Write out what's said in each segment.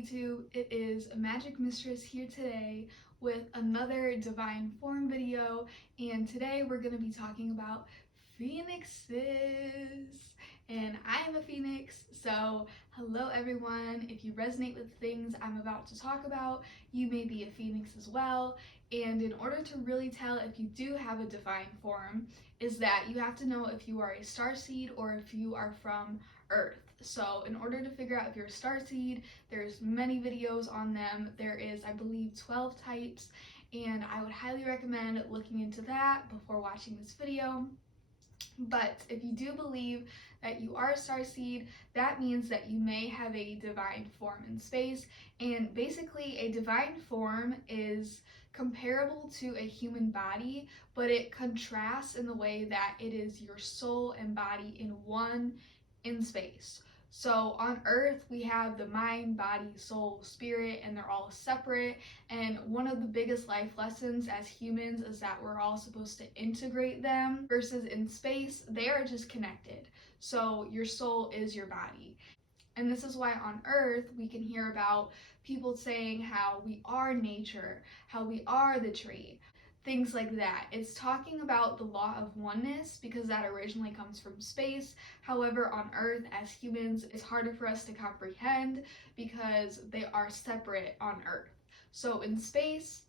YouTube? It is Magic Mistress here today with another divine form video, and today we're going to be talking about phoenixes. And I am a phoenix, so hello everyone. If you resonate with things I'm about to talk about, you may be a phoenix as well. And in order to really tell if you do have a divine form, is that you have to know if you are a starseed or if you are from Earth. So in order to figure out if you're a starseed, there's many videos on them. There is, I believe, 12 types, and I would highly recommend looking into that before watching this video. But if you do believe that you are a starseed, that means that you may have a divine form in space. And basically, a divine form is comparable to a human body, but it contrasts in the way that it is your soul and body in one in space. So on Earth, we have the mind, body, soul, spirit, and they're all separate. And one of the biggest life lessons as humans is that we're all supposed to integrate them, versus in space, they are just connected. So your soul is your body. And this is why on Earth, we can hear about people saying how we are nature, how we are the tree, things like that. It's talking about the law of oneness because that originally comes from space. However, on Earth, as humans, it's harder for us to comprehend because they are separate on Earth. So in space,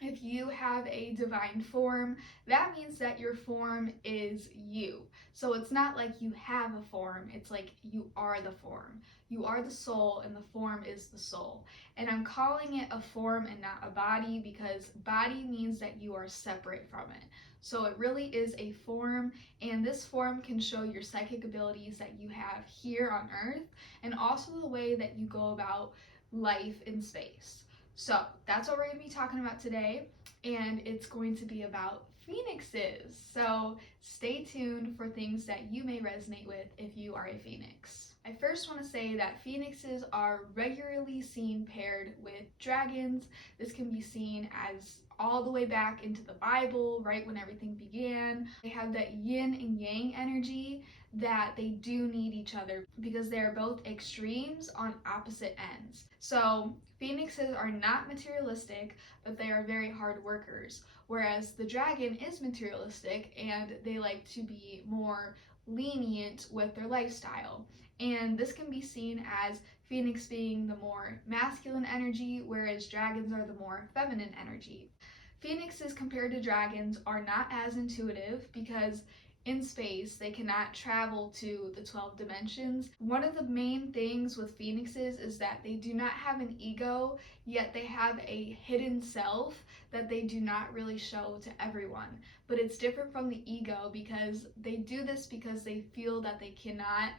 if you have a divine form, that means that your form is you. So it's not like you have a form, it's like you are the form. You are the soul and the form is the soul. And I'm calling it a form and not a body because body means that you are separate from it. So it really is a form, and this form can show your psychic abilities that you have here on Earth and also the way that you go about life in space. So that's what we're going to be talking about today, and it's going to be about phoenixes. So stay tuned for things that you may resonate with if you are a phoenix. I first want to say that phoenixes are regularly seen paired with dragons. This can be seen as all the way back into the Bible, right when everything began. They have that yin and yang energy that they do need each other because they are both extremes on opposite ends. So phoenixes are not materialistic, but they are very hard workers, whereas the dragon is materialistic and they like to be more lenient with their lifestyle. And this can be seen as phoenix being the more masculine energy, whereas dragons are the more feminine energy. Phoenixes compared to dragons are not as intuitive because in space they cannot travel to the 12 dimensions. One of the main things with phoenixes is that they do not have an ego, yet they have a hidden self that they do not really show to everyone. But it's different from the ego because they do this because they feel that they cannot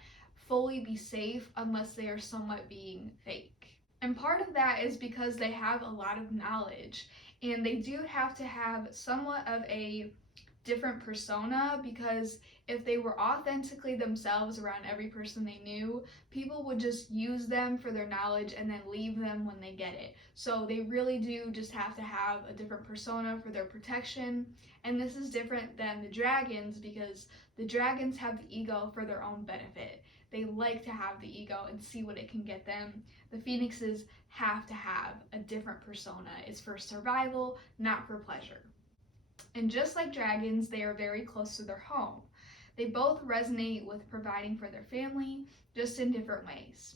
fully be safe unless they are somewhat being fake. And part of that is because they have a lot of knowledge, and they do have to have somewhat of a different persona, because if they were authentically themselves around every person they knew, people would just use them for their knowledge and then leave them when they get it. So they really do just have to have a different persona for their protection. And this is different than the dragons because the dragons have the ego for their own benefit. They like to have the ego and see what it can get them. The phoenixes have to have a different persona. It's for survival, not for pleasure. And just like dragons, they are very close to their home. They both resonate with providing for their family, just in different ways.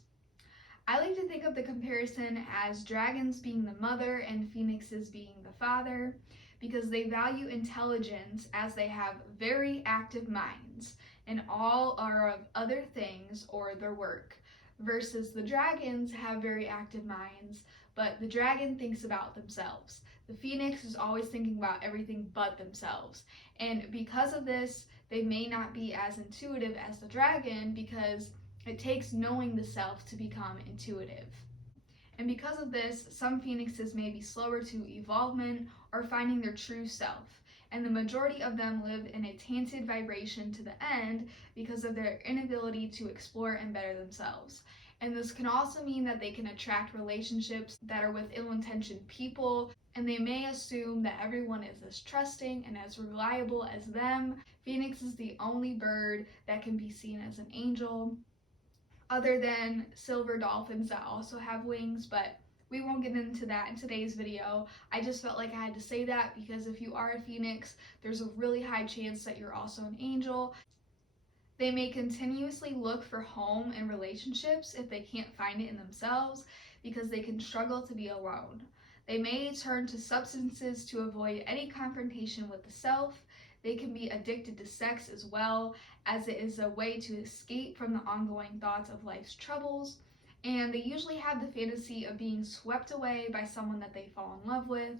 I like to think of the comparison as dragons being the mother and phoenixes being the father, because they value intelligence as they have very active minds and all are of other things or their work, versus the dragons have very active minds, but the dragon thinks about themselves. The phoenix is always thinking about everything but themselves. And because of this, they may not be as intuitive as the dragon because it takes knowing the self to become intuitive. And because of this, some phoenixes may be slower to evolvement or finding their true self. And the majority of them live in a tainted vibration to the end because of their inability to explore and better themselves. And this can also mean that they can attract relationships that are with ill-intentioned people, and they may assume that everyone is as trusting and as reliable as them. Phoenix is the only bird that can be seen as an angel. other than silver dolphins that also have wings, but we won't get into that in today's video. I just felt like I had to say that because if you are a phoenix, there's a really high chance that you're also an angel. They may continuously look for home and relationships if they can't find it in themselves because they can struggle to be alone. They may turn to substances to avoid any confrontation with the self. They can be addicted to sex as well, as it is a way to escape from the ongoing thoughts of life's troubles. And they usually have the fantasy of being swept away by someone that they fall in love with.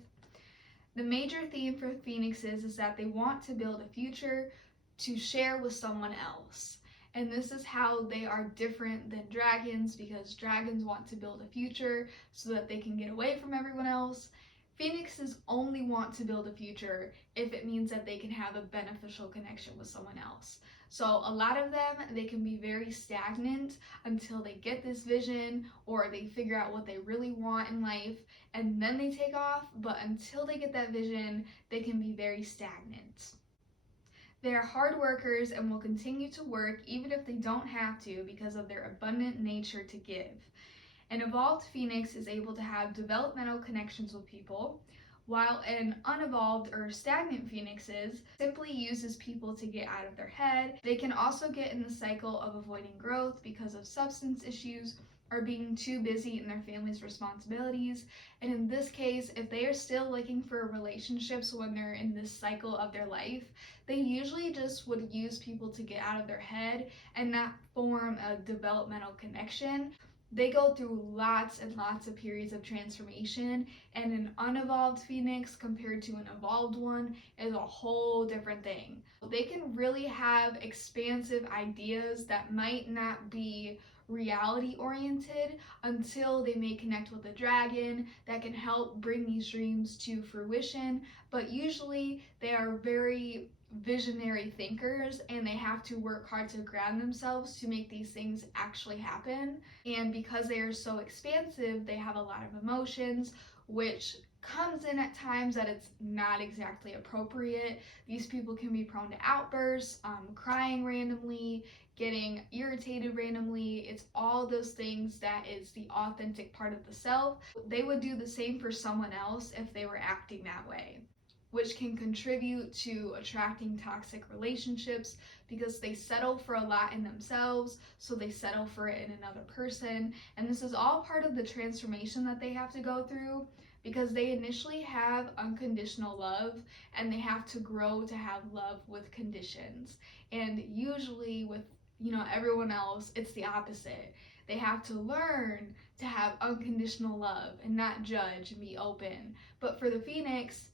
The major theme for phoenixes is that they want to build a future to share with someone else. And this is how they are different than dragons, because dragons want to build a future so that they can get away from everyone else. Phoenixes only want to build a future if it means that they can have a beneficial connection with someone else. So a lot of them, they can be very stagnant until they get this vision or they figure out what they really want in life, and then they take off. But until they get that vision, they can be very stagnant. They are hard workers and will continue to work even if they don't have to because of their abundant nature to give. An evolved phoenix is able to have developmental connections with people, while an unevolved or stagnant phoenixes simply uses people to get out of their head. They can also get in the cycle of avoiding growth because of substance issues or being too busy in their family's responsibilities. And in this case, if they are still looking for relationships when they're in this cycle of their life, they usually just would use people to get out of their head and not form a developmental connection. They go through lots and lots of periods of transformation, and an unevolved phoenix compared to an evolved one is a whole different thing. They can really have expansive ideas that might not be reality oriented until they may connect with a dragon that can help bring these dreams to fruition, but usually they are very visionary thinkers and they have to work hard to ground themselves to make these things actually happen. And because they are so expansive, they have a lot of emotions, which comes in at times that it's not exactly appropriate. These people can be prone to outbursts, crying randomly, getting irritated randomly. It's all those things that is the authentic part of the self. They would do the same for someone else if they were acting that way, which can contribute to attracting toxic relationships because they settle for a lot in themselves, so they settle for it in another person. And this is all part of the transformation that they have to go through because they initially have unconditional love and they have to grow to have love with conditions. And usually with everyone else, it's the opposite. They have to learn to have unconditional love and not judge and be open. But for the phoenix,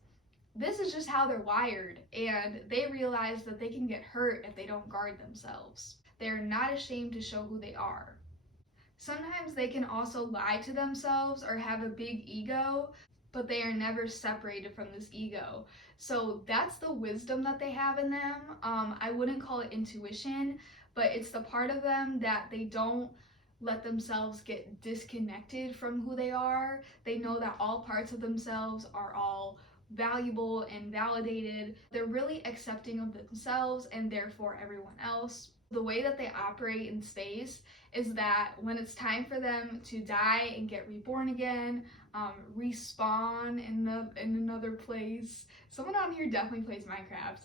this is just how they're wired, and they realize that they can get hurt if they don't guard themselves. They're not ashamed to show who they are. Sometimes they can also lie to themselves or have a big ego, but they are never separated from this ego. So that's the wisdom that they have in them. I wouldn't call it intuition, but it's the part of them that they don't let themselves get disconnected from who they are. They know that all parts of themselves are all valuable and validated. They're really accepting of themselves and therefore everyone else. The way that they operate in space is that when it's time for them to die and get reborn again, respawn in another place. Someone on here definitely plays Minecraft.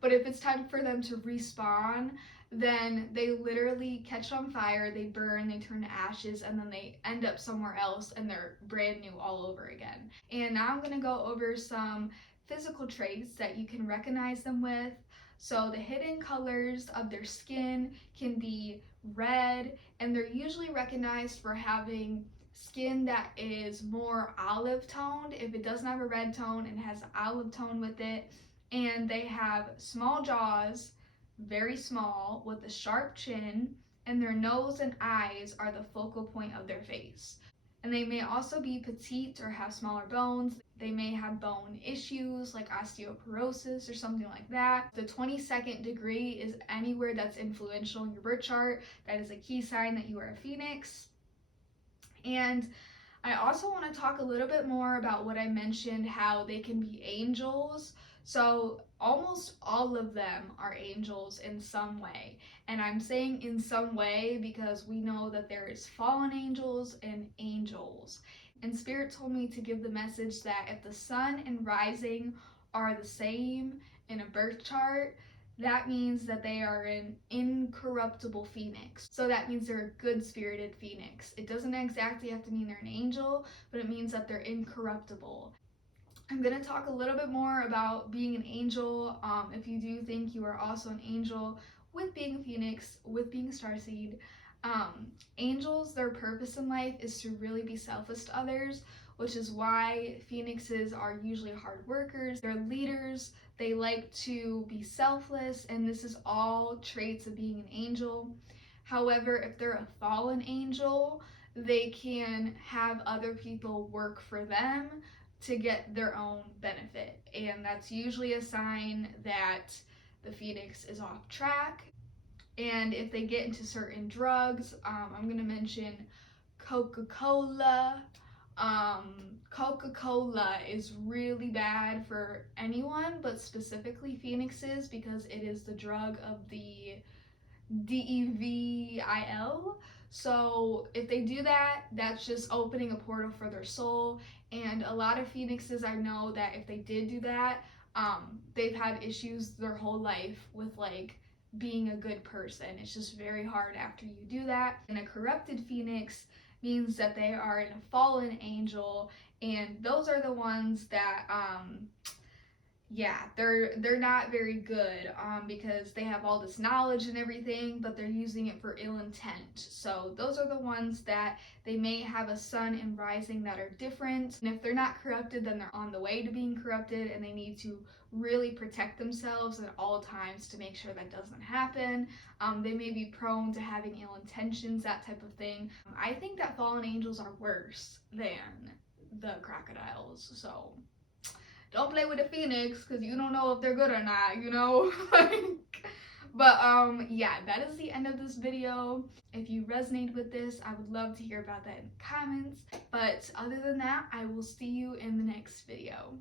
But if it's time for them to respawn, then they literally catch on fire, they burn, they turn to ashes, and then they end up somewhere else and they're brand new all over again. And now I'm gonna go over some physical traits that you can recognize them with. So the hidden colors of their skin can be red, and they're usually recognized for having skin that is more olive toned. If it doesn't have a red tone, it has olive tone with it. And they have small jaws, very small, with a sharp chin, and their nose and eyes are the focal point of their face. And they may also be petite or have smaller bones. They may have bone issues like osteoporosis or something like that. The 22nd degree is anywhere that's influential in your birth chart. That is a key sign that you are a phoenix. And I also want to talk a little bit more about what I mentioned, how they can be angels. So almost all of them are angels in some way. And I'm saying in some way because we know that there is fallen angels and angels. And Spirit told me to give the message that if the sun and rising are the same in a birth chart, that means that they are an incorruptible phoenix. So that means they're a good spirited phoenix. It doesn't exactly have to mean they're an angel, but it means that they're incorruptible. I'm going to talk a little bit more about being an angel. If you do think you are also an angel, with being a phoenix, with being a starseed. Angels, their purpose in life is to really be selfless to others, which is why phoenixes are usually hard workers. They're leaders. They like to be selfless, and this is all traits of being an angel. However, if they're a fallen angel, they can have other people work for them to get their own benefit. And that's usually a sign that the phoenix is off track. And if they get into certain drugs, I'm going to mention Coca-Cola. Coca-Cola is really bad for anyone, but specifically phoenixes, because it is the drug of the DEVIL. So if they do that, that's just opening a portal for their soul. And a lot of phoenixes, I know that if they did do that, they've had issues their whole life with like being a good person. It's just very hard after you do that. And a corrupted phoenix means that they are in a fallen angel, and those are the ones that yeah, they're not very good because they have all this knowledge and everything, but they're using it for ill intent. So those are the ones that they may have a sun and rising that are different, and if they're not corrupted, then they're on the way to being corrupted, and they need to really protect themselves at all times to make sure that doesn't happen. They may be prone to having ill intentions, that type of thing. I think that fallen angels are worse than the crocodiles, so don't play with a phoenix because you don't know if they're good or not, you know? But yeah, that is the end of this video. If you resonated with this, I would love to hear about that in the comments. But other than that, I will see you in the next video.